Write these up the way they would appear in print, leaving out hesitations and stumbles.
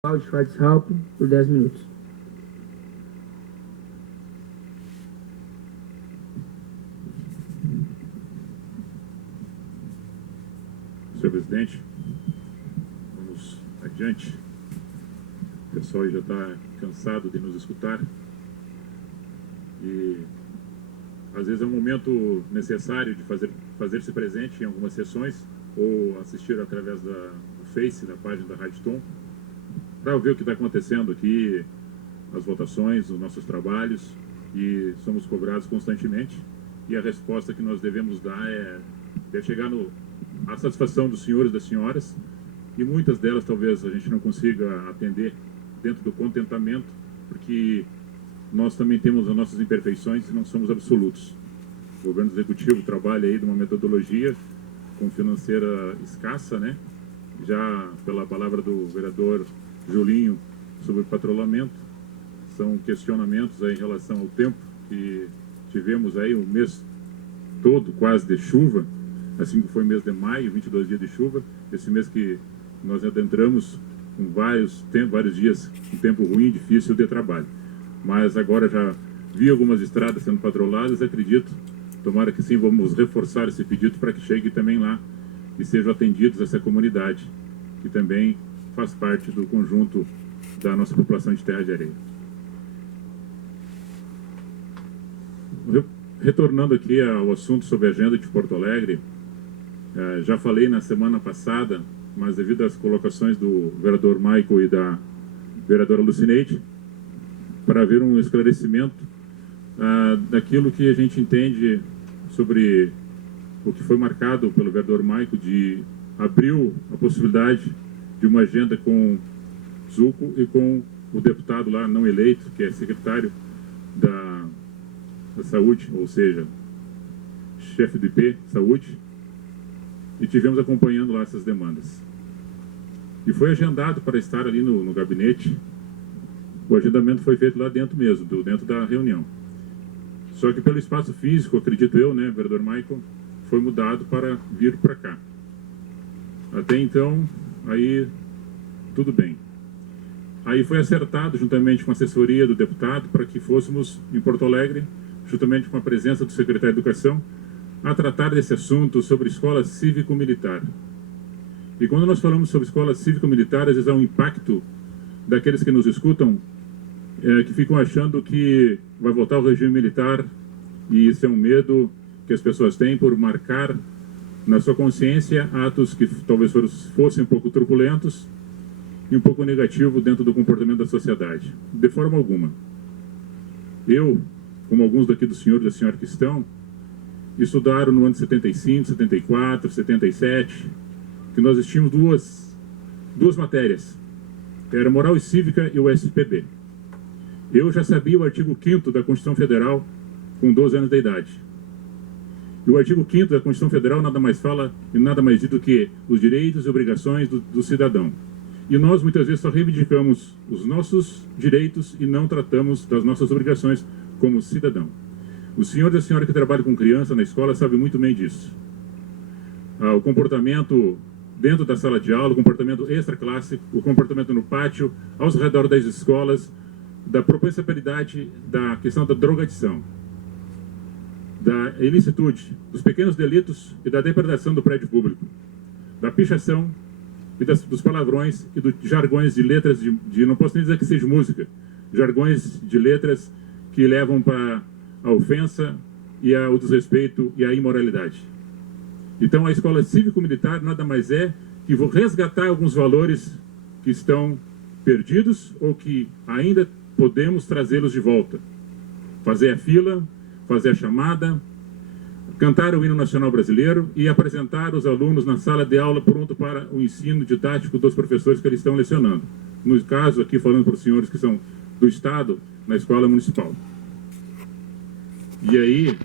Cláudio Schwarzhaupt por 10 minutos. Senhor presidente, vamos adiante. O pessoal aí já está cansado de nos escutar. E às vezes é um momento necessário de fazer-se presente em algumas sessões ou assistir através do Face, da página da Rádio Tom, para ver o que está acontecendo aqui, as votações, os nossos trabalhos, e somos cobrados constantemente. E a resposta que nós devemos dar deve chegar à satisfação dos senhores e das senhoras, e muitas delas talvez a gente não consiga atender dentro do contentamento, porque nós também temos as nossas imperfeições e não somos absolutos. O governo executivo trabalha aí de uma metodologia com financeira escassa, né? Já pela palavra do vereador Julinho sobre o patrulhamento, são questionamentos aí em relação ao tempo que tivemos aí o mês todo quase de chuva, assim como foi o mês de maio, 22 dias de chuva, esse mês que nós adentramos com vários dias um tempo ruim, difícil de trabalho. Mas agora já vi algumas estradas sendo patrulhadas, acredito, tomara que sim, vamos reforçar esse pedido para que chegue também lá e sejam atendidos essa comunidade, que também faz parte do conjunto da nossa população de Terra de Areia. Retornando aqui ao assunto sobre a agenda de Porto Alegre, já falei na semana passada, mas devido às colocações do vereador Michael e da vereadora Lucineide, para haver um esclarecimento daquilo que a gente entende sobre o que foi marcado pelo vereador Michael, de abriu a possibilidade de uma agenda com Zuco e com o deputado lá não eleito, que é secretário da Saúde, ou seja, chefe do IP, Saúde, e tivemos acompanhando lá essas demandas. E foi agendado para estar ali no gabinete. O agendamento foi feito lá dentro mesmo, dentro da reunião. Só que pelo espaço físico, acredito eu, né, vereador Michael, foi mudado para vir para cá. Até então, aí tudo bem. Aí foi acertado, juntamente com a assessoria do deputado, para que fôssemos em Porto Alegre, juntamente com a presença do secretário de Educação, a tratar desse assunto sobre escola cívico-militar. E quando nós falamos sobre escola cívico-militar, às vezes há um impacto daqueles que nos escutam, que ficam achando que vai voltar o regime militar, e isso é um medo que as pessoas têm por marcar na sua consciência atos que talvez fossem um pouco turbulentos e um pouco negativo dentro do comportamento da sociedade. De forma alguma. Eu, como alguns daqui dos senhores e da senhora que estão, estudaram no ano de 75, 74, 77, que nós tínhamos duas matérias. Era Moral e Cívica e o SPB. Eu já sabia o artigo 5º da Constituição Federal com 12 anos de idade. E o artigo 5º da Constituição Federal nada mais fala e nada mais diz do que os direitos e obrigações do cidadão. E nós muitas vezes só reivindicamos os nossos direitos e não tratamos das nossas obrigações como cidadão. O senhor e a senhora que trabalham com criança na escola sabem muito bem disso. O comportamento dentro da sala de aula, o comportamento extraclasse, o comportamento no pátio, aos redor das escolas, da propensibilidade da questão da drogadição, da ilicitude, dos pequenos delitos e da depredação do prédio público, da pichação e dos palavrões e dos jargões de letras, não posso nem dizer que seja música, jargões de letras que levam para a ofensa e ao desrespeito e à imoralidade. Então a escola cívico-militar nada mais é que vou resgatar alguns valores que estão perdidos ou que ainda podemos trazê-los de volta. Fazer a fila, fazer a chamada, cantar o hino nacional brasileiro e apresentar os alunos na sala de aula pronto para o ensino didático dos professores que eles estão lecionando. No caso aqui, falando para os senhores que são do Estado, na escola municipal. E aí,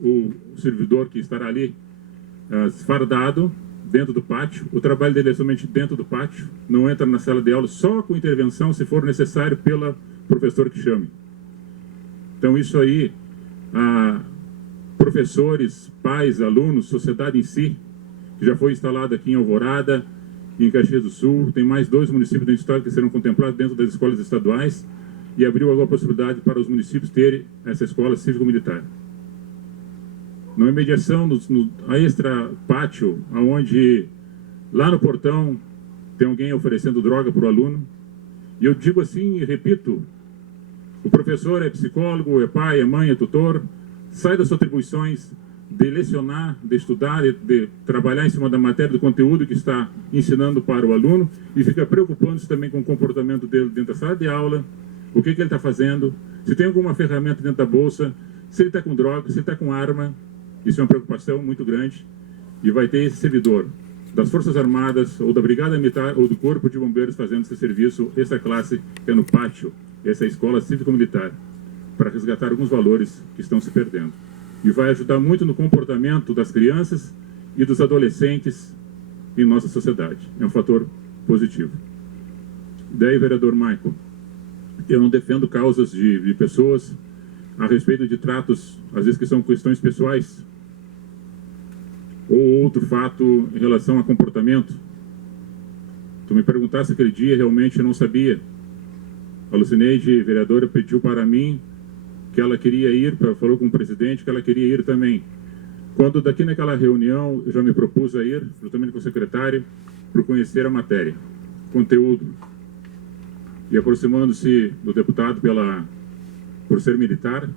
o servidor que estará ali fardado dentro do pátio, o trabalho dele é somente dentro do pátio, não entra na sala de aula, só com intervenção, se for necessário, pela professor que chame. Então isso aí, professores, pais, alunos, sociedade em si, que já foi instalado aqui em Alvorada, em Caxias do Sul, tem mais 2 municípios do estado que serão contemplados dentro das escolas estaduais e abriu agora a possibilidade para os municípios terem essa escola cívico-militar. Na imediação, no extra pátio, onde lá no portão tem alguém oferecendo droga para o aluno, e eu digo assim e repito, o professor é psicólogo, é pai, é mãe, é tutor, sai das suas atribuições de lecionar, de estudar, de trabalhar em cima da matéria, do conteúdo que está ensinando para o aluno e fica preocupando-se também com o comportamento dele dentro da sala de aula, o que ele está fazendo, se tem alguma ferramenta dentro da bolsa, se ele está com droga, se ele está com arma. Isso é uma preocupação muito grande e vai ter esse servidor das Forças Armadas ou da Brigada Militar ou do Corpo de Bombeiros fazendo esse serviço, essa classe que é no pátio, essa escola cívico-militar, para resgatar alguns valores que estão se perdendo. E vai ajudar muito no comportamento das crianças e dos adolescentes em nossa sociedade. É um fator positivo. Daí, vereador Michael, eu não defendo causas de pessoas a respeito de tratos, às vezes que são questões pessoais, ou outro fato em relação a comportamento. Tu me perguntasse aquele dia, realmente eu não sabia. A Lucineide, vereadora, pediu para mim que ela queria ir, falou com o presidente que ela queria ir também. Quando daqui naquela reunião eu já me propus a ir, juntamente com o secretário, para conhecer a matéria, conteúdo. E aproximando-se do deputado por ser militar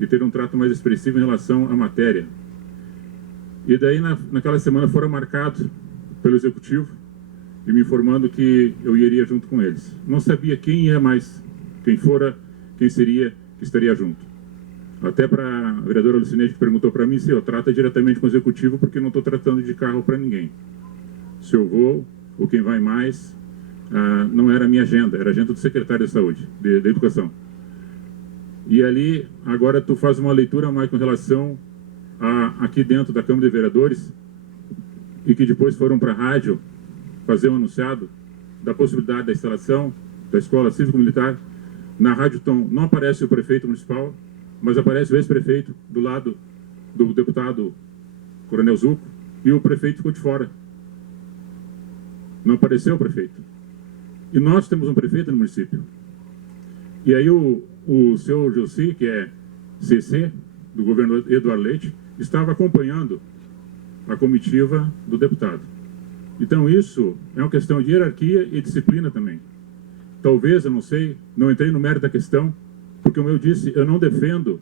e ter um trato mais expressivo em relação à matéria. E daí, naquela semana, foram marcados pelo executivo e me informando que eu iria junto com eles. Não sabia quem ia mais, quem fora, quem seria que estaria junto. Até para a vereadora Lucineide, que perguntou para mim se eu trato diretamente com o executivo, porque não estou tratando de carro para ninguém. Se eu vou, ou quem vai mais, não era a minha agenda, era a agenda do secretário de saúde, da educação. E ali, agora tu faz uma leitura mais com relação aqui dentro da Câmara de Vereadores, e que depois foram para a rádio fazer um anunciado da possibilidade da instalação da Escola Cívico-Militar. Na Rádio Tom não aparece o prefeito municipal, mas aparece o ex-prefeito do lado do deputado Coronel Zucco, e o prefeito ficou de fora. Não apareceu o prefeito. E nós temos um prefeito no município. E aí o senhor José, que é CC, do governo Eduardo Leite, estava acompanhando a comitiva do deputado. Então isso é uma questão de hierarquia e disciplina também. Talvez, eu não sei, não entrei no mérito da questão, porque como eu disse, eu não defendo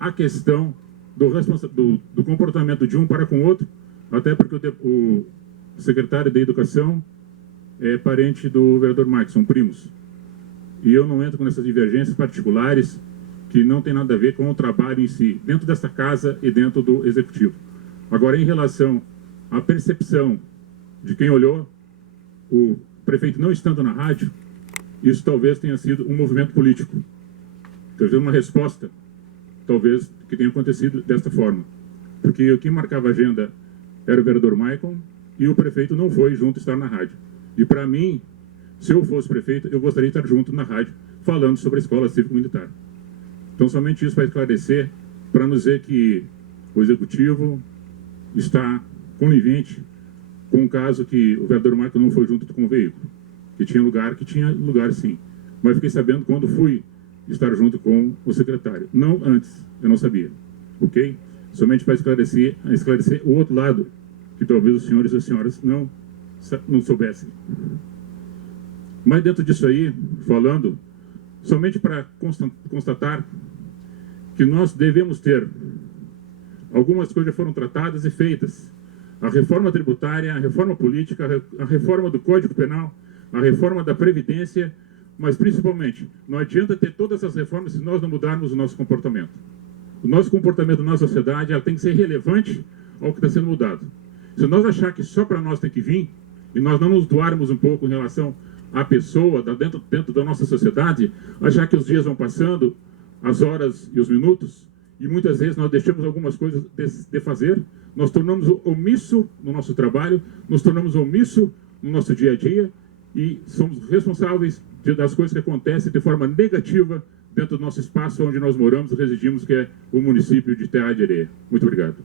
a questão do comportamento de um para com o outro, até porque o secretário da Educação é parente do vereador Marques, são primos. E eu não entro nessas divergências particulares que não tem nada a ver com o trabalho em si, dentro dessa casa e dentro do Executivo. Agora, em relação à percepção de quem olhou, o prefeito não estando na rádio, isso talvez tenha sido um movimento político. Talvez uma resposta, talvez, que tenha acontecido desta forma. Porque quem marcava a agenda era o vereador Michael e o prefeito não foi junto estar na rádio. E para mim, se eu fosse prefeito, eu gostaria de estar junto na rádio, falando sobre a Escola Cívico-Militar. Então, somente isso para esclarecer, para nos dizer que o Executivo está conivente com o caso que o vereador Michael não foi junto com o veículo. Que tinha lugar sim. Mas fiquei sabendo quando fui estar junto com o secretário. Não antes, eu não sabia. Ok? Somente para esclarecer o outro lado, que talvez os senhores e as senhoras não soubessem. Mas dentro disso aí, falando, somente para constatar que nós devemos ter algumas coisas que foram tratadas e feitas. A reforma tributária, a reforma política, a reforma do Código Penal, a reforma da Previdência, mas principalmente, não adianta ter todas essas reformas se nós não mudarmos o nosso comportamento. O nosso comportamento na sociedade ela tem que ser relevante ao que está sendo mudado. Se nós achar que só para nós tem que vir, e nós não nos doarmos um pouco em relação à pessoa, dentro da nossa sociedade, achar que os dias vão passando, as horas e os minutos, e muitas vezes nós deixamos algumas coisas de fazer, nós tornamos omisso no nosso trabalho, nos tornamos omisso no nosso dia a dia, e somos responsáveis das coisas que acontecem de forma negativa dentro do nosso espaço onde nós moramos e residimos, que é o município de Terra de Areia. Muito obrigado.